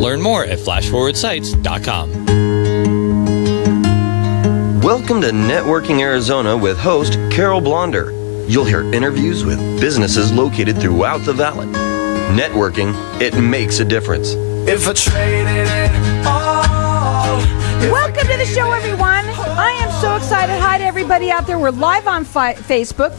Learn more at flashforwardsites.com. Welcome to Networking Arizona with host Carol Blonder. You'll hear interviews with businesses located throughout the valley. Networking, it makes a difference. If I traded it all. Welcome to the show, everyone. I am so excited. Hi to everybody out there. We're live on Facebook.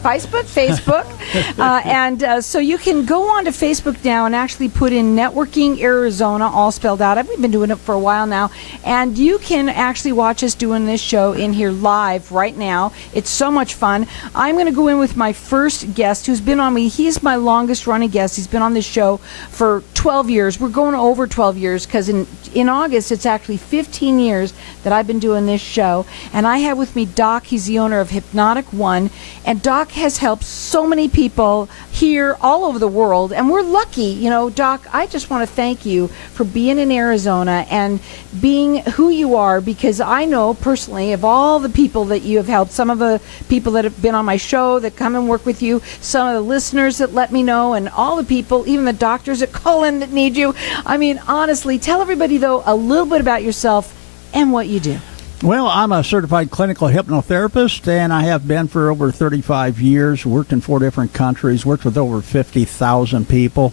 And so you can go on to Facebook now and actually put in Networking Arizona, all spelled out. We've been doing it for a while now. And you can actually watch us doing this show in here live right now. It's so much fun. I'm going to go in with my first guest who's been on me. He's my longest running guest. He's been on this show for 12 years. We're going over 12 years because in August, it's actually 15 years that I've been doing this show. And I have with me Doc. He's the owner of Hypnotic One. And Doc has helped so many people here all over the world. And we're lucky. You know, Doc, I just want to thank you for being in Arizona and being who you are, because I know personally of all the people that you have helped, some of the people that have been on my show that come and work with you, some of the listeners that let me know, and all the people, even the doctors that call in that need you. I mean, honestly, tell everybody, though, a little bit about yourself and what you do. Well, I'm a certified clinical hypnotherapist, and I have been for over 35 years, worked in 4 different countries, worked with over 50,000 people,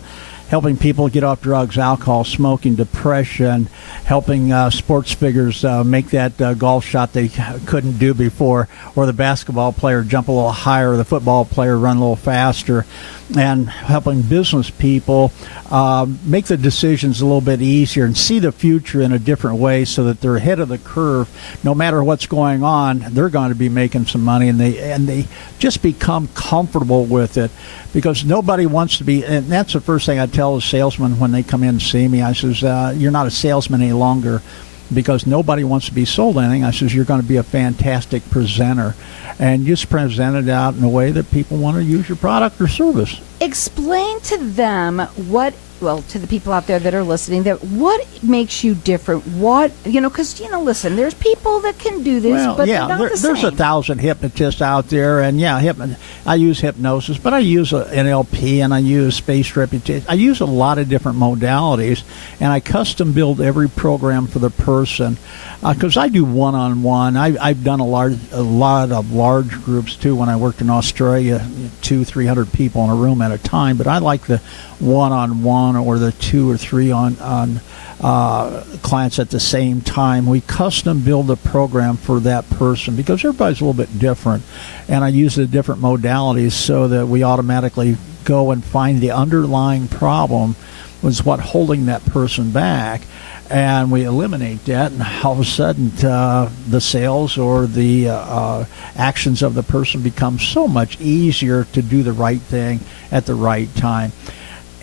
helping people get off drugs, alcohol, smoking, depression, helping sports figures make that golf shot they couldn't do before, or the basketball player jump a little higher, or the football player run a little faster, and helping business people make the decisions a little bit easier and see the future in a different way so that they're ahead of the curve. No matter what's going on, they're going to be making some money, and they just become comfortable with it, because nobody wants to be, and that's the first thing I tell a salesman when they come in and see me. I says, you're not a salesman any longer, because nobody wants to be sold anything. I says, you're going to be a fantastic presenter, and just present it out in a way that people want to use your product or service. Explain to them to the people out there that are listening, that what makes you different. What, because, listen, there's people that can do this, but they're not the same. There's 1,000 hypnotists out there, and I use hypnosis, but I use NLP, and I use space reputation. I use a lot of different modalities, and I custom build every program for the person. Because I do one-on-one. I've done a lot of large groups, too, when I worked in Australia, 200-300 people in a room at a time. But I like the one-on-one or the 2 or 3 on clients at the same time. We custom build a program for that person because everybody's a little bit different. And I use the different modalities so that we automatically go and find the underlying problem was what holding that person back. And we eliminate that, and all of a sudden the sales or the actions of the person become so much easier to do the right thing at the right time.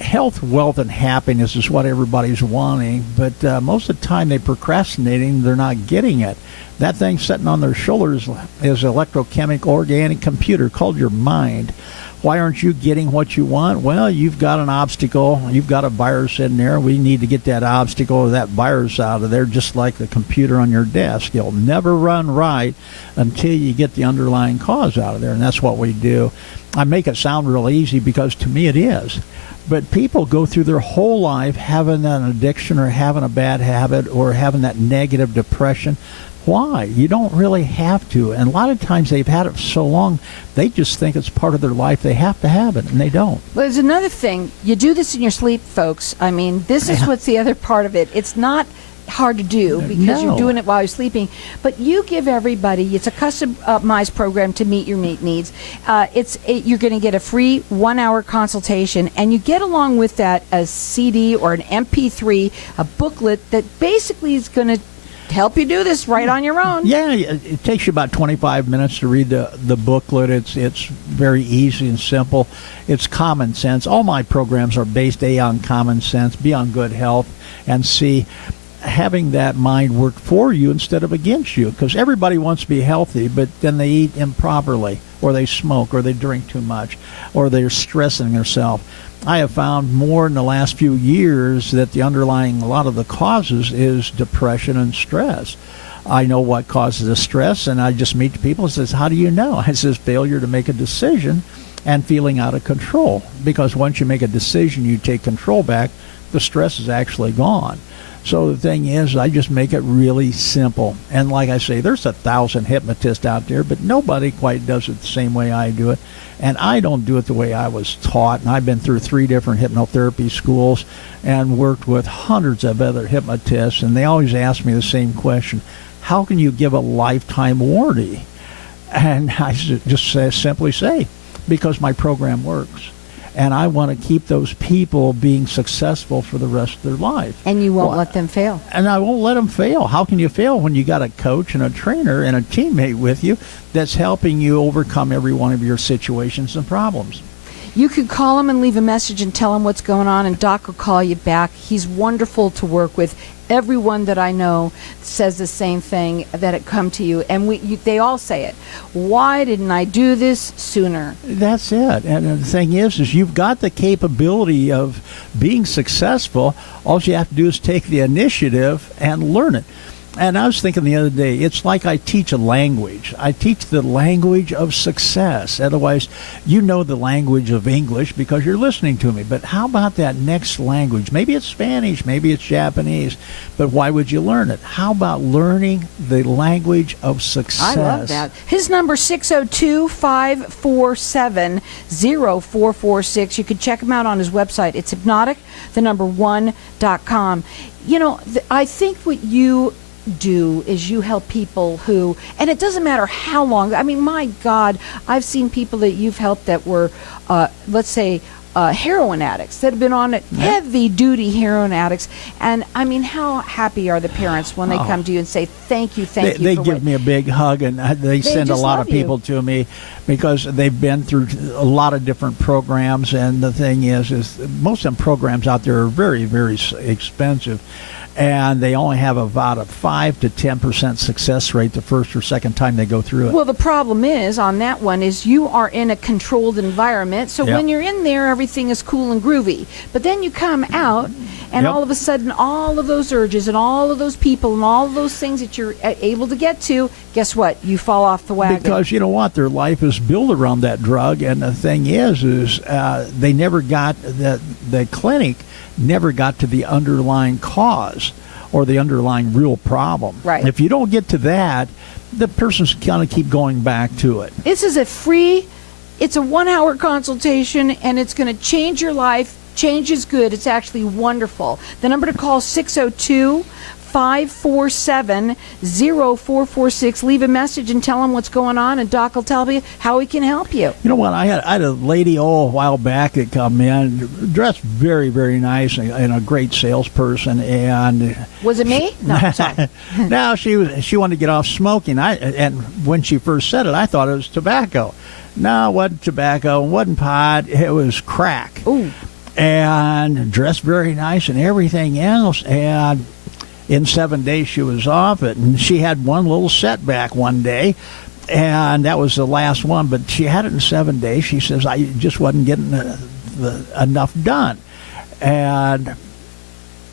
Health, wealth, and happiness is what everybody's wanting, but most of the time they're procrastinating. They're not getting it. That thing sitting on their shoulders is an electrochemical organic computer called your mind. Why aren't you getting what you want? Well, you've got an obstacle. You've got a virus in there. We need to get that obstacle or that virus out of there, just like the computer on your desk. It'll never run right until you get the underlying cause out of there, and that's what we do. I make it sound real easy because to me it is. But people go through their whole life having an addiction or having a bad habit or having that negative depression. Why? You don't really have to. And a lot of times they've had it so long, they just think it's part of their life. They have to have it, and they don't. Well, there's another thing. You do this in your sleep, folks. I mean, this is what's the other part of it. It's not hard to do because you're doing it while you're sleeping. But you give everybody, it's a customized program to meet your needs. You're going to get a free 1-hour consultation, and you get along with that a CD or an MP3, a booklet that basically is going to help you do this right on your own. Yeah, it takes you about 25 minutes to read the booklet. It's very easy and simple. It's common sense. All my programs are based on common sense, B on good health, and C, having that mind work for you instead of against you. Because everybody wants to be healthy, but then they eat improperly, or they smoke, or they drink too much, or they're stressing themselves. I have found more in the last few years that the underlying, a lot of the causes is depression and stress. I know what causes the stress, and I just meet people and says, how do you know? I says, failure to make a decision and feeling out of control. Because once you make a decision, you take control back, the stress is actually gone. So the thing is, I just make it really simple. And like I say, there's 1,000 hypnotists out there, but nobody quite does it the same way I do it. And I don't do it the way I was taught. And I've been through 3 different hypnotherapy schools and worked with hundreds of other hypnotists. And they always ask me the same question: how can you give a lifetime warranty? And I just simply say, because my program works. And I want to keep those people being successful for the rest of their life. And you won't let them fail. And I won't let them fail. How can you fail when you got a coach and a trainer and a teammate with you that's helping you overcome every one of your situations and problems? You could call him and leave a message and tell him what's going on, and Doc will call you back. He's wonderful to work with. Everyone that I know says the same thing, that it come to you, and they all say it. Why didn't I do this sooner? That's it. And the thing is you've got the capability of being successful. All you have to do is take the initiative and learn it. And I was thinking the other day, it's like I teach a language. I teach the language of success. Otherwise, you know the language of English because you're listening to me. But how about that next language? Maybe it's Spanish, maybe it's Japanese. But why would you learn it? How about learning the language of success? I love that. His number 602-547-0446. You can check him out on his website. It's hypnotic, one.com. You know, I think what you do is you help people who, and it doesn't matter how long, I mean, my God, I've seen people that you've helped that were, let's say, heroin addicts that have been on it, heavy duty heroin addicts. And I mean, how happy are the parents when they come to you and say, thank you, thank you. They give me a big hug, and they send a lot of people to me because they've been through a lot of different programs. And the thing is most of them programs out there are very, very expensive. And they only have about a 5 to 10% success rate the first or second time they go through it. Well, the problem is on that one is you are in a controlled environment. So when you're in there, everything is cool and groovy. But then you come out, and all of a sudden, all of those urges and all of those people and all of those things that you're able to get to, guess what? You fall off the wagon. Because you know what? Their life is built around that drug. And the thing is they never got, the clinic never got to the underlying cause or the underlying real problem. Right. If you don't get to that, the person's going to keep going back to it. This is it's a 1-hour consultation, and it's going to change your life. Change is good. It's actually wonderful. The number to call, 602-547-0446. Leave a message and tell him what's going on, and Doc will tell you how he can help you. You know what? I had a lady a while back that come in, dressed very, very nice, and a great salesperson. And was it me? No, sorry. No, she wanted to get off smoking. And when she first said it, I thought it was tobacco. No, it wasn't tobacco. It wasn't pot. It was crack. Ooh. And dressed very nice and everything else. And in 7 days, she was off it. And she had one little setback one day, and that was the last one. But she had it in 7 days. She says, I just wasn't getting enough done. And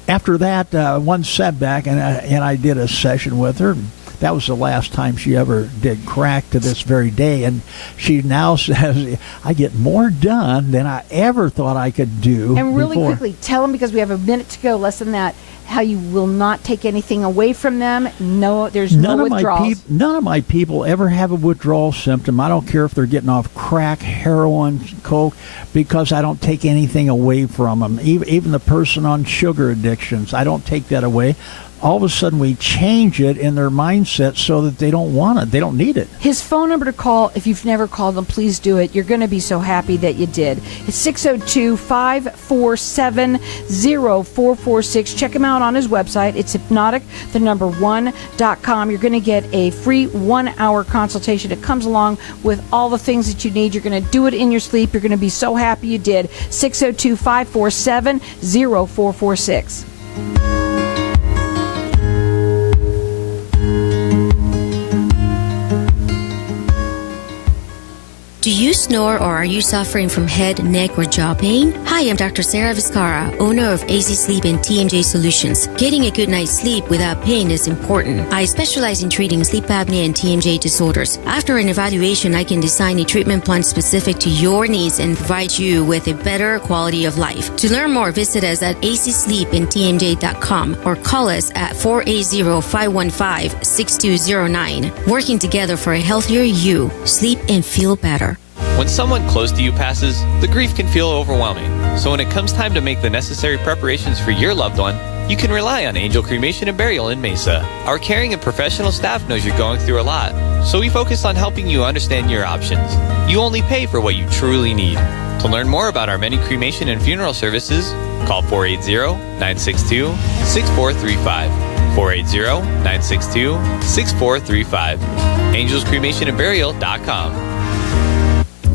after that one setback, and I did a session with her. That was the last time she ever did crack to this very day. And she now says, I get more done than I ever thought I could do. And really before. quickly, tell them, because we have a minute to go, less than that, how you will not take anything away from them. No, there's no withdrawals. None of my people ever have a withdrawal symptom. I don't care if they're getting off crack, heroin, coke, because I don't take anything away from them. Even the person on sugar addictions, I don't take that away. All of a sudden we change it in their mindset so that they don't want it. They don't need it. His phone number to call, if you've never called him, please do it. You're going to be so happy that you did. It's 602-547-0446. Check him out on his website. It's hypnotic, one.com. You're going to get a free 1-hour consultation. It comes along with all the things that you need. You're going to do it in your sleep. You're going to be so happy you did. 602-547-0446. Do you snore or are you suffering from head, neck, or jaw pain? Hi, I'm Dr. Sarah Vizcara, owner of AC Sleep and TMJ Solutions. Getting a good night's sleep without pain is important. I specialize in treating sleep apnea and TMJ disorders. After an evaluation, I can design a treatment plan specific to your needs and provide you with a better quality of life. To learn more, visit us at acsleepandtmj.com or call us at 480-515-6209. Working together for a healthier you. Sleep and feel better. When someone close to you passes, the grief can feel overwhelming. So when it comes time to make the necessary preparations for your loved one, you can rely on Angel Cremation and Burial in Mesa. Our caring and professional staff knows you're going through a lot, so we focus on helping you understand your options. You only pay for what you truly need. To learn more about our many cremation and funeral services, call 480-962-6435. 480-962-6435. AngelsCremationandBurial.com.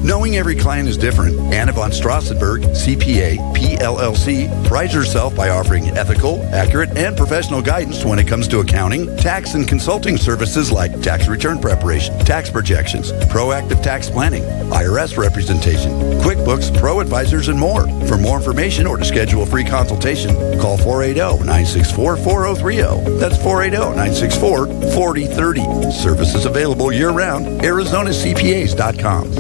Knowing every client is different, Anna von Strassenberg, CPA, PLLC, prides herself by offering ethical, accurate, and professional guidance when it comes to accounting, tax, and consulting services like tax return preparation, tax projections, proactive tax planning, IRS representation, QuickBooks, Pro Advisors, and more. For more information or to schedule a free consultation, call 480-964-4030. That's 480-964-4030. Services available year-round. ArizonaCPAs.com.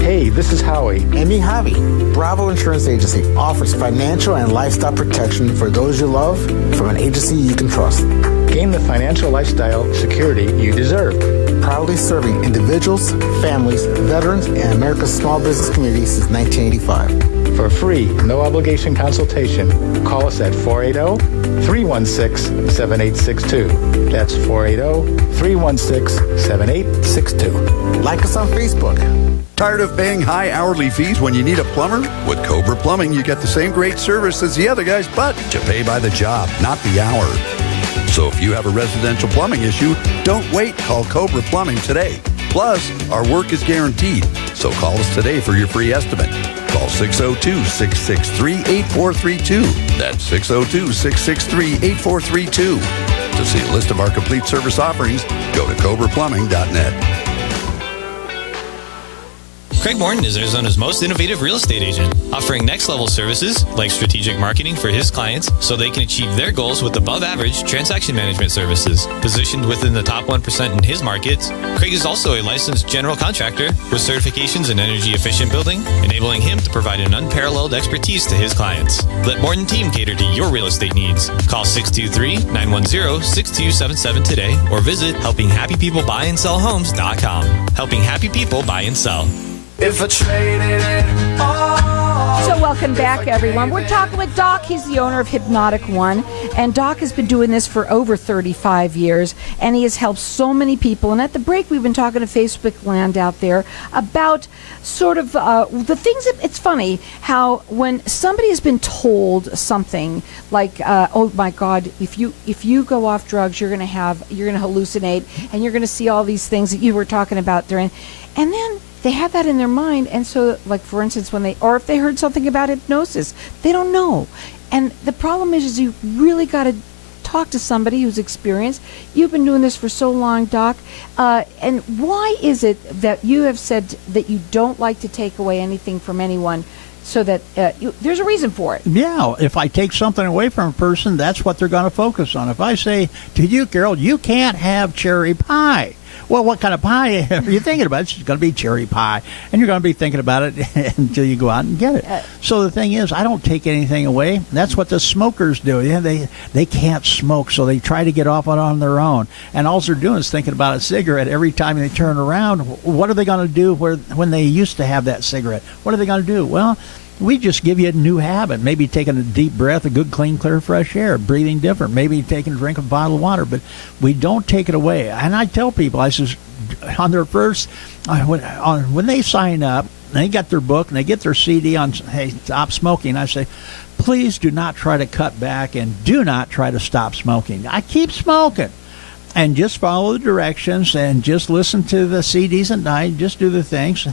Hey, this is Howie. And me, Javi. Bravo Insurance Agency offers financial and lifestyle protection for those you love from an agency you can trust. Gain the financial lifestyle security you deserve. Proudly serving individuals, families, veterans, and America's small business community since 1985. For a free, no-obligation consultation, call us at 480-316-7862. That's 480-316-7862. Like us on Facebook. Tired of paying high hourly fees when you need a plumber? With Cobra Plumbing, you get the same great service as the other guys, but you pay by the job, not the hour. So if you have a residential plumbing issue, don't wait. Call Cobra Plumbing today. Plus, our work is guaranteed. So call us today for your free estimate. Call 602-663-8432. That's 602-663-8432. To see a list of our complete service offerings, go to cobraplumbing.net. Craig Morton is Arizona's most innovative real estate agent, offering next-level services like strategic marketing for his clients so they can achieve their goals with above-average transaction management services. Positioned within the top 1% in his markets, Craig is also a licensed general contractor with certifications in energy-efficient building, enabling him to provide an unparalleled expertise to his clients. Let Morton Team cater to your real estate needs. Call 623-910-6277 today or visit helpinghappypeoplebuyandsellhomes.com. Helping happy people buy and sell. If I traded it all. So welcome back, everyone. We're talking with Doc. He's the owner of Hypnotic One, and Doc has been doing this for over 35 years, and he has helped so many people. And at the break, we've been talking to Facebook land out there about sort of the things that, it's funny how when somebody has been told something like, oh my God, if you go off drugs, you're going to hallucinate, and you're going to see all these things that you were talking about during, and then they have that in their mind, and so, like, for instance, if they heard something about hypnosis, they don't know. And the problem is you really got to talk to somebody who's experienced. You've been doing this for so long, Doc, and why is it that you have said that you don't like to take away anything from anyone, so that there's a reason for it? Yeah, if I take something away from a person, that's what they're going to focus on. If I say to you, Carol, you can't have cherry pie. Well, what kind of pie are you thinking about? It's going to be cherry pie, and you're going to be thinking about it until you go out and get it. So the thing is, I don't take anything away. That's what the smokers do. Yeah, they can't smoke, so they try to get off on their own. And all they're doing is thinking about a cigarette every time they turn around. What are they going to do when they used to have that cigarette? What are they going to do? Well, we just give you a new habit, maybe taking a deep breath, a good, clean, clear, fresh air, breathing different, maybe taking a drink of a bottle of water, but we don't take it away. And I tell people, I says, on their first, when they sign up, and they get their book, and they get their CD on, hey, stop smoking, I say, please do not try to cut back and do not try to stop smoking. I keep smoking. And just follow the directions and just listen to the CDs at night, just do the things.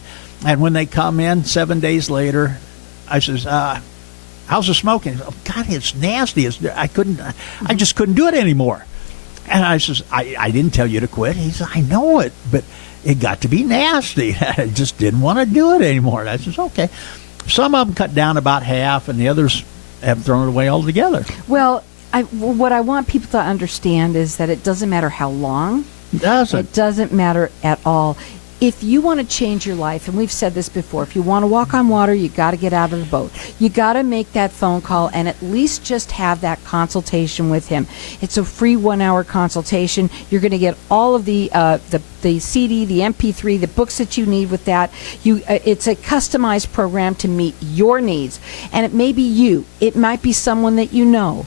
And when they come in 7 days later, I says, how's the smoking? Oh, God, it's nasty. I just couldn't do it anymore. And I says, I didn't tell you to quit. He said, I know it, but it got to be nasty. I just didn't want to do it anymore. I says, okay. Some of them cut down about half, and the others have thrown it away altogether. Well, what I want people to understand is that it doesn't matter how long. It doesn't. It doesn't matter at all. If you want to change your life, and we've said this before, if you want to walk on water, you got to get out of the boat. You got to make that phone call and at least just have that consultation with him. It's a free 1-hour consultation. You're going to get all of the CD, the MP3, the books that you need with that. It's a customized program to meet your needs, and it may be you. It might be someone that you know.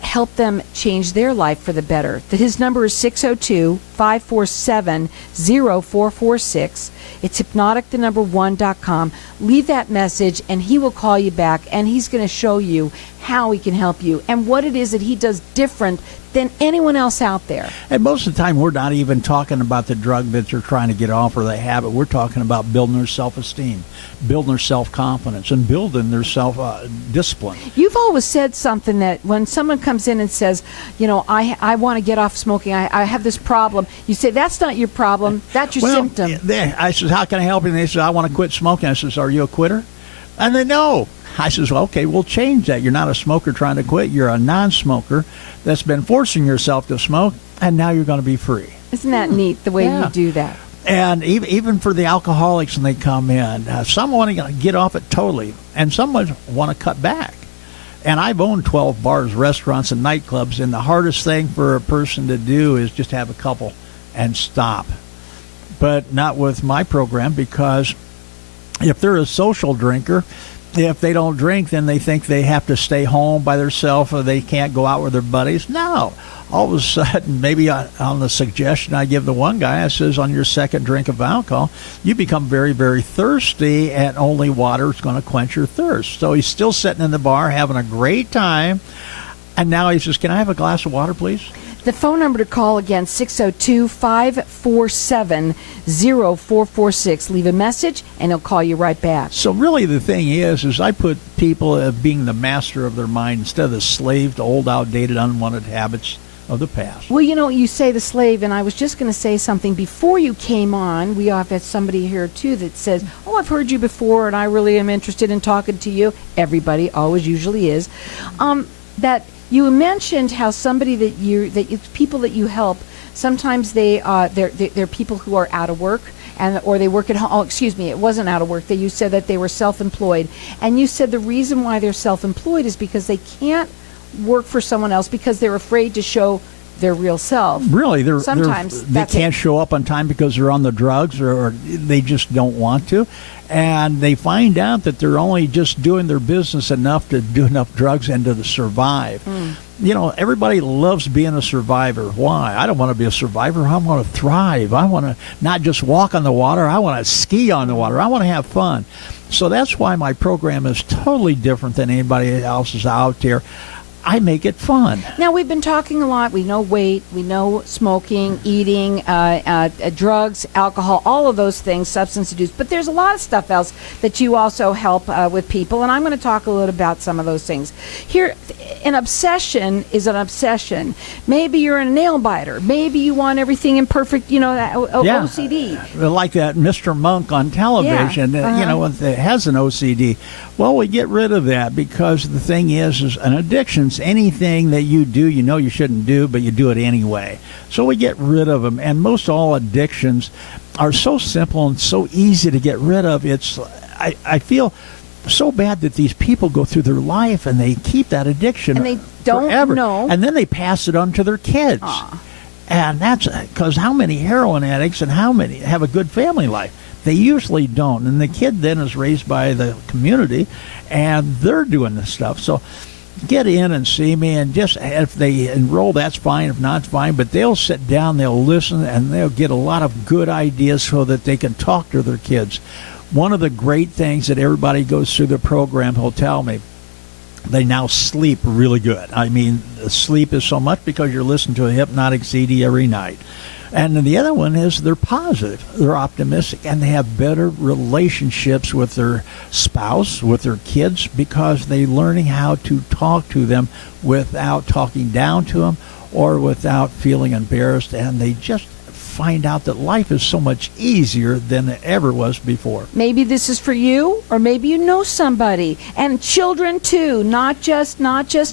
Help them change their life for the better. His number is 602-547-0446. It's hypnotic1.com. Leave that message, and he will call you back, and he's going to show you how he can help you and what it is that he does different than anyone else out there. And most of the time, we're not even talking about the drug that they're trying to get off or the habit. We're talking about building their self-esteem, building their self-confidence, and building their self-discipline. You've always said something that when someone comes in and says, you know, I want to get off smoking, I have this problem, you say, that's not your problem, that's your symptom. I says, how can I help you? And they said, I want to quit smoking. I says, are you a quitter? And they no. I says, well, okay, we'll change that. You're not a smoker trying to quit. You're a non-smoker that's been forcing yourself to smoke, and now you're going to be free. Isn't that neat, the way you do that? And even for the alcoholics when they come in, some want to get off it totally, and some want to cut back. And I've owned 12 bars, restaurants, and nightclubs, and the hardest thing for a person to do is just have a couple and stop. But not with my program, because if they're a social drinker, if they don't drink, then they think they have to stay home by themselves or they can't go out with their buddies. No. All of a sudden, maybe on the suggestion I give the one guy, I says, on your second drink of alcohol, you become very, very thirsty, and only water is going to quench your thirst. So he's still sitting in the bar having a great time, and now he says, can I have a glass of water, please? The phone number to call again, 602-547-0446. Leave a message, and he'll call you right back. So really the thing is I put people as being the master of their mind instead of the slave to old, outdated, unwanted habits of the past. Well, you know, you say the slave, and I was just going to say something. Before you came on, we have had somebody here, too, that says, oh, I've heard you before, and I really am interested in talking to you. Everybody always usually is. That you mentioned how somebody people that you help, sometimes they're people who are out of work, or they work at home. Oh, excuse me, it wasn't out of work. You said that they were self-employed, and you said the reason why they're self-employed is because they can't work for someone else because they're afraid to show their real self. Really, they can't show up on time because they're on the drugs, or they just don't want to. And they find out that they're only just doing their business enough to do enough drugs and to survive. You know, everybody loves being a survivor. Why? I don't want to be a survivor. I want to thrive. I want to not just walk on the water. I want to ski on the water. I want to have fun. So that's why my program is totally different than anybody else's out there. I make it fun. Now, we've been talking a lot. We know weight, we know smoking, eating, drugs, alcohol, all of those things, substance abuse. But there's a lot of stuff else that you also help with people, and I'm going to talk a little about some of those things. Here, an obsession is an obsession. Maybe you're a nail biter. Maybe you want everything in perfect, OCD. Like that Mr. Monk on television, that has an OCD. Well, we get rid of that because the thing is an addiction's anything that you do you know you shouldn't do, but you do it anyway. So we get rid of them. And most all addictions are so simple and so easy to get rid of. I feel so bad that these people go through their life and they keep that addiction and they don't forever. know. And then they pass it on to their kids. Aww. And that's because how many heroin addicts and how many have a good family life? They usually don't. And the kid then is raised by the community, and they're doing this stuff. So get in and see me, and just if they enroll, that's fine. If not, it's fine. But they'll sit down, they'll listen, and they'll get a lot of good ideas so that they can talk to their kids. One of the great things that everybody goes through the program will tell me, they now sleep really good. I mean, the sleep is so much because you're listening to a hypnotic CD every night. And then the other one is they're positive, they're optimistic, and they have better relationships with their spouse, with their kids, because they're learning how to talk to them without talking down to them or without feeling embarrassed, and they just find out that life is so much easier than it ever was before. Maybe this is for you, or maybe you know somebody, and children too, not just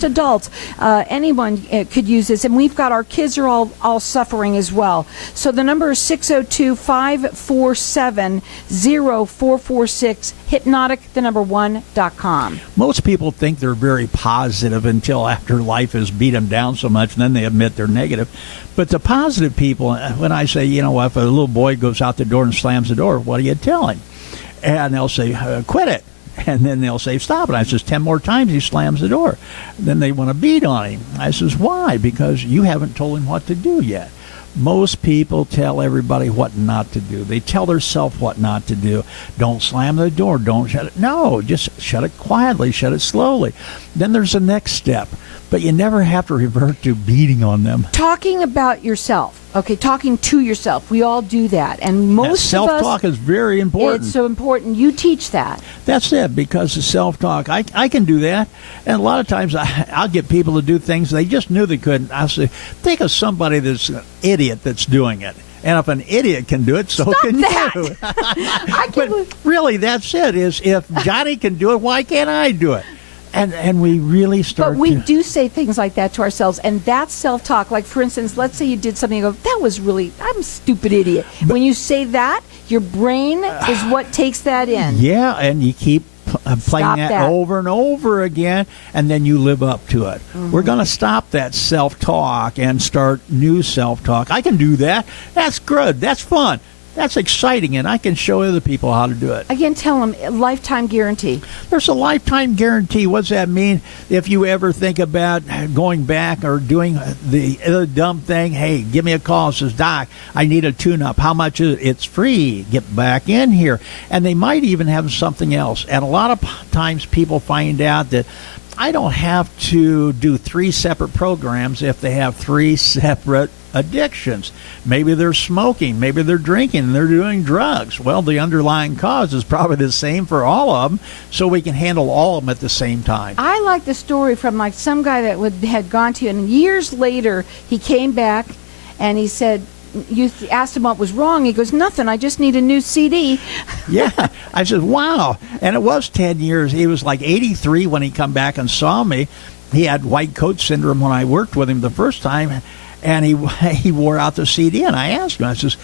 adults. Anyone could use this, and we've got our kids are all suffering as well. So the number is 602-547-0446. Hypnotic, the number 1.com. Most people think they're very positive until after life has beat them down so much, and then they admit they're negative. But the positive people, when I say, if a little boy goes out the door and slams the door, what do you tell him? And they'll say, quit it. And then they'll say, stop it. I says, 10 more times he slams the door. Then they want to beat on him. I says, why? Because you haven't told him what to do yet. Most people tell everybody what not to do. They tell themselves what not to do. Don't slam the door. Don't shut it. No, just shut it quietly. Shut it slowly. Then there's the next step. But you never have to revert to beating on them. Talking about yourself. Okay, talking to yourself. We all do that. And most of us... Self-talk is very important. It's so important. You teach that. That's it, because the self-talk, I can do that. And a lot of times I'll get people to do things they just knew they couldn't. I'll say, think of somebody that's an idiot that's doing it. And if an idiot can do it, so Stop can that. you. I can't But really, that's it, is if Johnny can do it, why can't I do it? And we really start But we to... do say things like that to ourselves, and that's self-talk. Like, for instance, let's say you did something, you go, that was really, I'm a stupid idiot. When you say that, your brain is what takes that in. Yeah, and you keep playing that over and over again, and then you live up to it. We're going to stop that self-talk and start new self-talk. I can do that. That's good. That's fun. That's exciting, and I can show other people how to do it. Again, tell them, lifetime guarantee. There's a lifetime guarantee. What's that mean? If you ever think about going back or doing the other dumb thing, hey, give me a call. It says, Doc, I need a tune-up. How much is it? It's free. Get back in here. And they might even have something else. And a lot of times people find out that I don't have to do 3 separate programs if they have 3 separate addictions. Maybe they're smoking, maybe they're drinking, they're doing drugs. Well, the underlying cause is probably the same for all of them, so we can handle all of them at the same time. I like the story from like some guy that had gone to you, and years later he came back and he said, you asked him what was wrong. He goes, nothing, I just need a new CD. Yeah. I said, wow. And it was 10 years. He was like 83 when he come back and saw me. He had white coat syndrome when I worked with him the first time. And he wore out the CD, and I asked him, I says,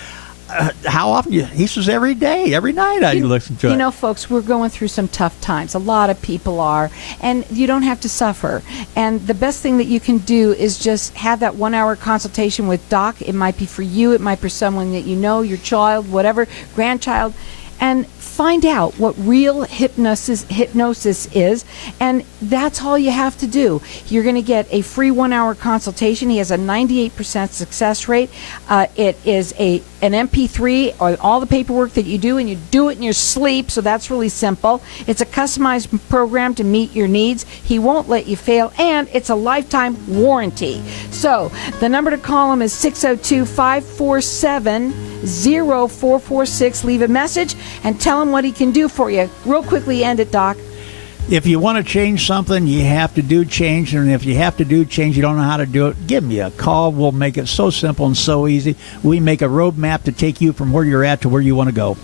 how often? He says, every day, every night I listen to it. You know, folks, we're going through some tough times. A lot of people are. And you don't have to suffer. And the best thing that you can do is just have that 1-hour consultation with Doc. It might be for you. It might be for someone that you know, your child, whatever, grandchild. And find out what real hypnosis is, and that's all you have to do. You're going to get a free 1-hour consultation. He has a 98% success rate. It is an MP3 or all the paperwork that you do, and you do it in your sleep, so that's really simple. It's a customized program to meet your needs. He won't let you fail, and it's a lifetime warranty. So the number to call him is 602-547-0446. Leave a message and tell him what he can do for you. Real quickly, end it, Doc. If you want to change something, you have to do change. And if you have to do change, you don't know how to do it, give me a call. We'll make it so simple and so easy. We make a roadmap to take you from where you're at to where you want to go.